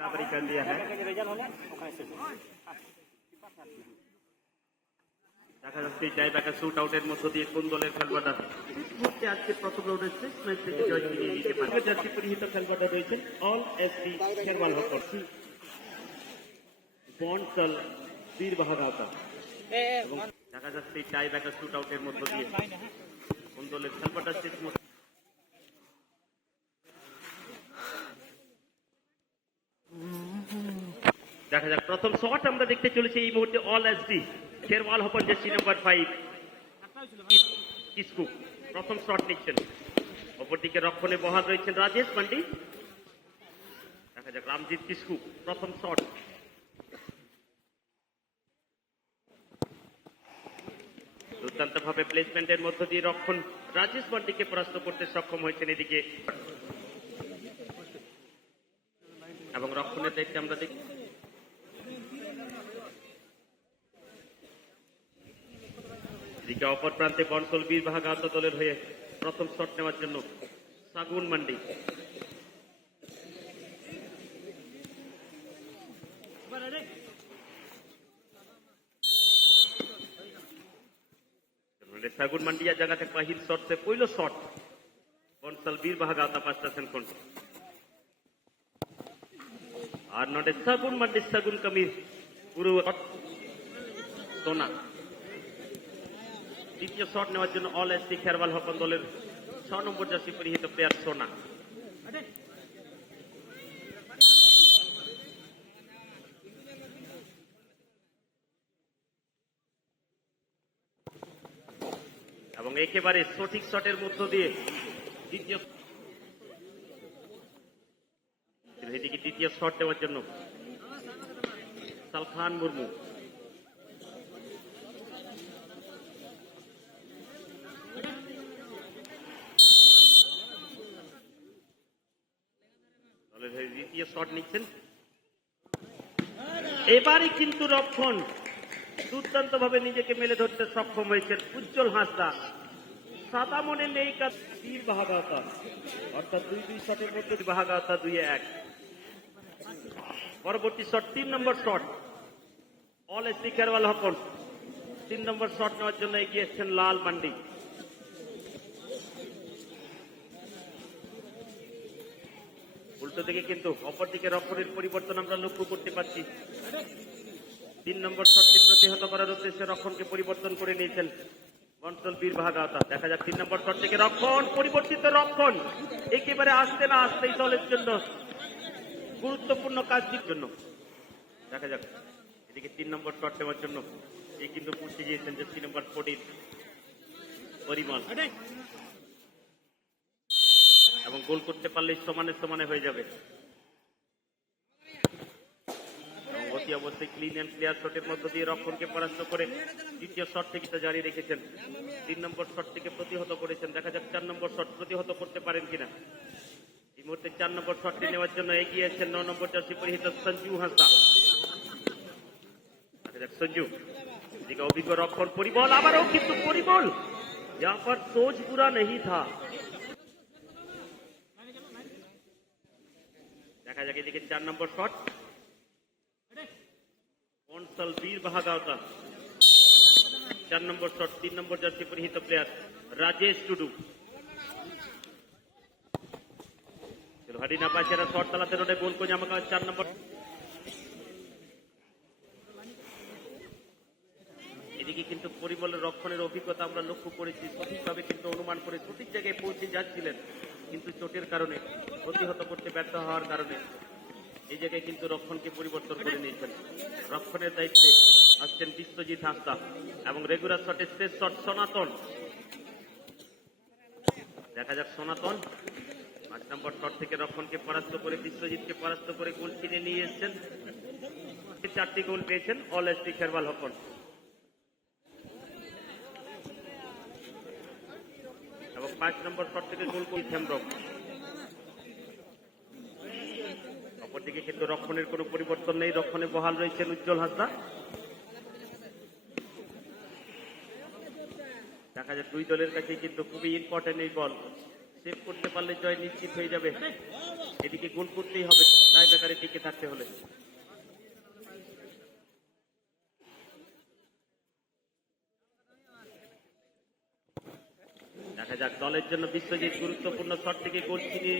काबरी कर दिया है। দেখা যাচ্ছে টাই ব্যাকের শুট আউটের মধ্য দিয়ে কোন দলের খেলোয়াড়রা মুহূর্তে আজকে প্রথম রাউন্ডের শেষ ম্যাচ থেকে জয় ছিনিয়ে নিতে পারে। জার্সি পরিহিত খেলোয়াড়রা রয়েছেন অল এসপি খেরওয়াল হকর, বনসল বীর বাহাগাতা। এবং দেখা যাচ্ছে টাই ব্যাকের শুট আউটের মধ্য দিয়ে কোন দলের খেলোয়াড়রা শেষ দেখা যাক। প্রথম শট আমরা দেখতে চলেছি এই মুহূর্তে অল এসডি খেরওয়াল হকর জার্সি নাম্বার 5 কিসকু প্রথম শট নিচ্ছেন। অপরদিকে রক্ষণে বহাল রয়েছেন রাজেশ মান্ডি। দেখা যাক রামজিৎ কিসকু প্রথম শট। দুর্দান্ত ভাবে প্লেসমেন্টের মধ্য দিয়ে রক্ষণ রাজেশ মান্ডিকে পরাস্ত করতে সক্ষম হয়েছেন এদিকে। এবং রক্ষণের দায়িত্বে আমরা দেখি এদিকে অপর প্রান্তে বনসল বীর বাহাগাতা দলের হয়ে প্রথম শট নেওয়ার জন্য সাগুন মান্ডি। सागुन मंडिया जगह से पहिल शॉट से पहिलो शॉट बंसल वीर बहागाता पास्टेशन कोन और नोटे सागुन मंडी सागुन कमी पूर्व सोना द्वितीय शॉट नेওয়ার জন্য অল এসপি খেরওয়াল হকর দলের 6 নম্বর জার্সি পরিহিত প্লেয়ার সোনা। এবং একেবারে সঠিক শটের মধ্য দিয়ে দ্বিতীয় শট দেওয়ার জন্য সালখান মুর্মু। দলের হয়ে দ্বিতীয় শট নিচ্ছেন। এবারে কিন্তু রক্ষণ দুর্দান্ত ভাবে নিজেকে মেলে ধরতে সক্ষম হয়েছেন উজ্জ্বল হাসদা। সাদা মনে নেই কাজ বীর বাহাগাতা, অর্থাৎ 2-2 শটের মধ্যে বাহাগাতা 2-1। পরবর্তী শট 3 নম্বর শট অল এসপি খেরওয়াল হকর 3 নম্বর শট নেওয়ার জন্য এগিয়ে এসেছেন লাল মান্ডি। উল্টো দিকে কিন্তু অপরদিকে রক্ষণের পরিবর্তন আমরা লক্ষ্য করতে পারছি। 3 নম্বর শটকে প্রতিহত করার উদ্দেশ্যে রক্ষণকে পরিবর্তন করে নিয়েছেন বনসল বীর বাহাগাতা। দেখা যাক 3 নম্বর শট থেকে রক্ষণ পরিবর্তিত রক্ষণ একেবারে আসতে না আসতেই দলের জন্য গুরুত্বপূর্ণ কাজটির জন্য। দেখা যাক এদিকে 3 নম্বর শট নেওয়ার জন্য এই কিন্তু পৌঁছে গিয়েছেন জার্সি নাম্বার 14 পরিমল। এবং গোল করতে পারলে সমানে সমানে হয়ে যাবে। অতি অবশ্যই ক্লিন এন্ড ক্লিয়ার শটের মধ্য দিয়ে রক্ষণকে পরাস্ত করে দ্বিতীয় শট থেকে জারি রেখেছেন। 3 নম্বর শট থেকে প্রতিহত করেছেন। দেখা যাক 4 নম্বর শট প্রতিহত করতে পারেন কিনা। এই মুহূর্তে 4 নম্বর শটটি নেওয়ার জন্য এগিয়ে আছেন 9 নম্বর জার্সি পরিহিত সঞ্জু হাসদা। দেখা যাক সঞ্জু এদিকে অভিজ্ঞ রক্ষণ পরিবল আবারও কিন্তু পরিবল यहाँ पर सोच बुरा नहीं था। দেখা যাক এদিকে 4 নম্বর শট বনসল বীর বাহাগাতা 4 নম্বর শট 3 নম্বর জার্সি পরিহিত প্লেয়ার রাজেশ টুডু। हरिना पाशेरा शॉट चालाते नोटे गोल को जामा 4 নম্বর। এদিকে কিন্তু পরিমলের রক্ষণের অভিজ্ঞতা আমরা লক্ষ্য করেছি। সঠিকভাবে কিন্তু অনুমান করে সঠিক জায়গায় পৌঁছে যাচ্ছিলেন, কিন্তু চোটের কারণে প্রতিহত করতে ব্যর্থ হওয়ার কারণে এই জায়গায় কিন্তু রক্ষণকে পরিবর্তন করে নিয়েছেন। রক্ষণের দায়িত্বে আসছেন বিশ্বজিৎ হাসদা এবং রেগুলার শটের শেষ শট সনাতন। দেখা যাক সনাতন 5 নম্বর শট থেকে রক্ষণকে পরাস্ত করে বিশ্বজিৎকে পরাস্ত করে গোল কিনে নিয়ে এসেছেন। 4টি গোল পেয়েছেন অল এসপি খেরওয়াল হকর। এবং 5 নম্বর শট থেকে গোল করে হেমব্রম। অপরদিকে কিন্তু রক্ষণের কোনো পরিবর্তন নেই, রক্ষণে বহাল রয়েছেন উজ্জ্বল হাসদা। দেখা যায় 2 দলের কাছে কিন্তু খুবই ইম্পর্টেন্ট এই বল। সেভ করতে পারলে জয় নিশ্চিত হয়ে যাবে এদিকে গোল করতেই হবে টাই ব্রেকারে টিকে থাকতে হলে। দেখা যাক দলের জন্য বিশ্বজিৎ গুরুত্বপূর্ণ শট থেকে গোল ছিনিয়ে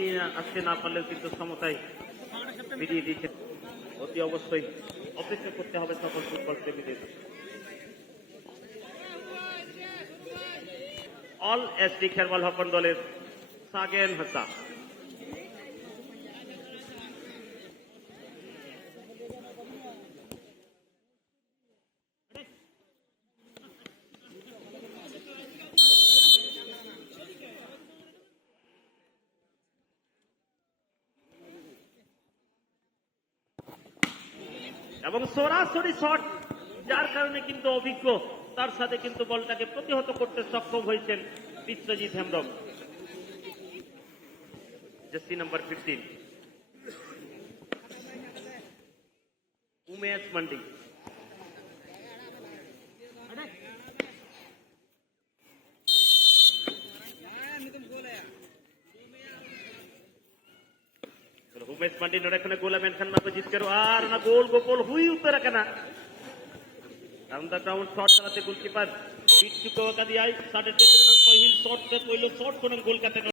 নিয়ে আসতে না পারলেও কিন্তু সমতায় ফিরিয়ে দিয়েছে। অতি অবশ্যই অপেক্ষা করতে হবে সকল ফুটবল প্রেমীদের। অল এসডি খেরওয়াল হকন দলের সাগেন হাসা। এবং সরাসরি শট, যার কারণে কিন্তু অভিজ্ঞ তার সাথে কিন্তু বলটাকে প্রতিহত করতে সক্ষম হয়েছেন বিশ্বজিৎ হেমব্রম, জার্সি নাম্বার 15 উমেশ মান্ডি। उमेश मांडी नड़े गोला मेंशन में तो जिस करो आर ना गोल हुई उत्तर रखना डाउन द ग्राउंड शॉट कराते गोलकीपर बीच चुका का दिया साढ़े 3 रन पहिल शॉट से पहले शॉट को गोल करते